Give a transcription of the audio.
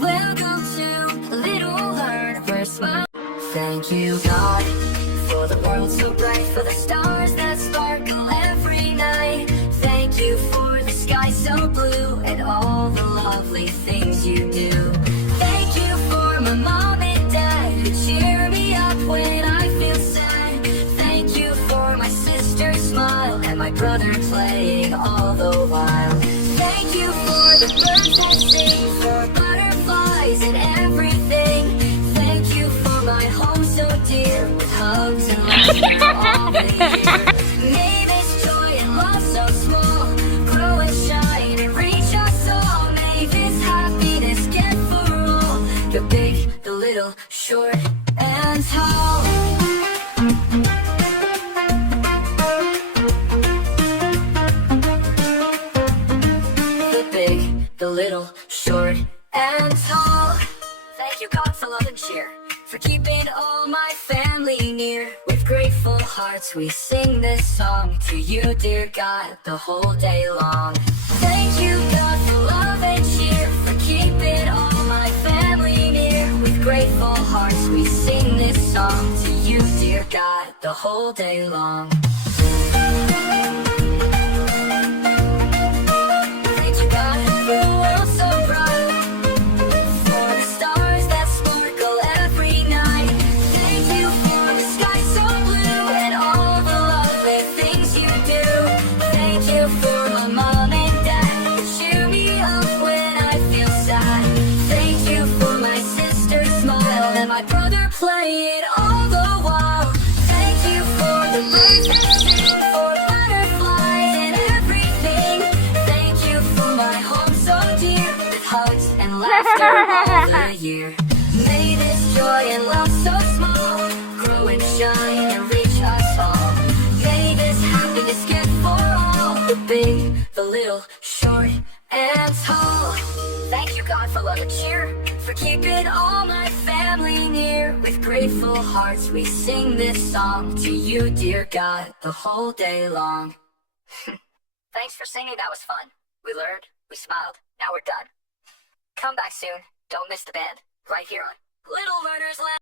Welcome to Little Learner'sland. Thank you, God, for the world so bright, for the stars that sparkle every night. Thank you for the sky so blue and all the lovely things you do. Thank you for my mom and dad who cheer me up when I feel sad. Thank you for my sister's smile and my brother playing all the while. Thank you for the birds that sing, for butterflies and everything. Thank you for my home so dear, with hugs and laughter all the year. May this joy and love so small grow and shine and reach us all. May this happiness get for all, the big, the little, short and tall. The little, short, and tall. Thank you, God, for love and cheer, for keeping all my family near. With grateful hearts we sing this song to you, dear God, the whole day long. Thank you, God, for love and cheer, for keeping all my family near. With grateful hearts we sing this song to you, dear God, the whole day long. My brother playing all the while. Thank you for the birds that sing, for butterflies and everything. Thank you for my home so dear, with hugs and laughter all the year. May this joy and love so small grow and shine and reach us all. May this happiness get for all, the big, the little, short and tall. Thank you, God, for love and cheer, for keeping all my family near. With grateful hearts we sing this song to you, dear God, the whole day long. Thanks for singing, that was fun. We learned, we smiled, now we're done. Come back soon, don't miss the band, right here on Little Learner's Land.